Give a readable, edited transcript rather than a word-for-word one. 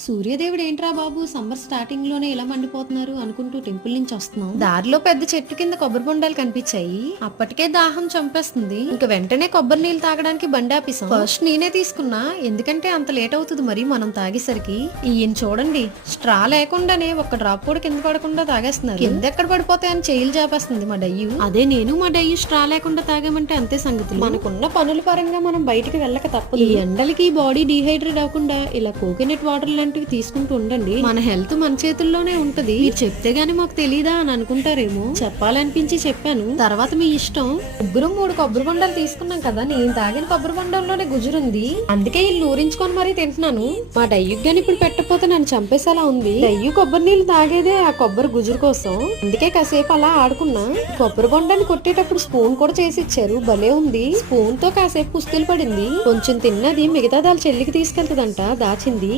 సూర్యదేవుడు ఏంట్రా బాబు summer starting లోనే ఇలా మండిపోతున్నారు అనుకుంటూ టెంపుల్ నుంచి వస్తున్నాం. దారిలో పెద్ద చెట్టు కింద కొబ్బరి బొండాలు కనిపించాయి. అప్పటికే దాహం చంపేస్తుంది. ఇంకా వెంటనే కొబ్బరి నీళ్ళు తాగడానికి బండి ఆపేసాం. ఫస్ట్ నేనే తీసుకున్నా, ఎందుకంటే అంత లేట్ అవుతుంది మరి మనం తాగేసరికి. ఈయన చూడండి, స్ట్రా లేకుండానే ఒక్క డ్రాప్ కూడా కింద పడకుండా తాగేస్తున్నారు. కింద ఎక్కడ పడిపోతాయని చెయ్యిలు చేపేస్తుంది మా డయ్యు. అదే నేను మా డయ్యు స్ట్రా లేకుండా తాగామంటే అంతే సంగతులు. మనకున్న పనుల పరంగా మనం బయటికి వెళ్ళక తప్పదు. ఈ ఎండలకి బాడీ డీహైడ్రేట్ అవ్వకుండా ఇలా కోకోనట్ వాటర్ లాంటివి తీసుకుంటూ ఉండండి. మన హెల్త్ మన చేతుల్లోనే ఉంటది. మీరు చెప్తే గానీ మాకు తెలీదా అని అనుకుంటారేమో, చెప్పాలనిపించి చెప్పాను. తర్వాత మీ ఇష్టం. ముగ్గురు 3 కొబ్బరి బొండాలు తీసుకున్నాం కదా, నేను తాగిన కొబ్బరి బొండంలోనే గుజురుంది, అందుకే ఇల్లు ఊరించుకొని మరీ తింటున్నాను. మా డయ్యుకి గాని ఇప్పుడు పెట్టకపోతే నన్ను చంపేసేలా ఉంది. డయ్యు కొబ్బరి నీళ్ళు తాగేదే ఆ కొబ్బరి గుజురు కోసం, అందుకే కాసేపు అలా ఆడుకున్నా. కొబ్బరి బొండాన్ని కొట్టేటప్పుడు స్పూన్ కూడా చేసి ఇచ్చారు, భలే ఉంది. స్పూన్ తో కాసేపు కుస్తీలు పడింది. కొంచెం తిన్నది మిగతా దాని చెల్లికి తీసుకెళ్తదంట, దాచింది.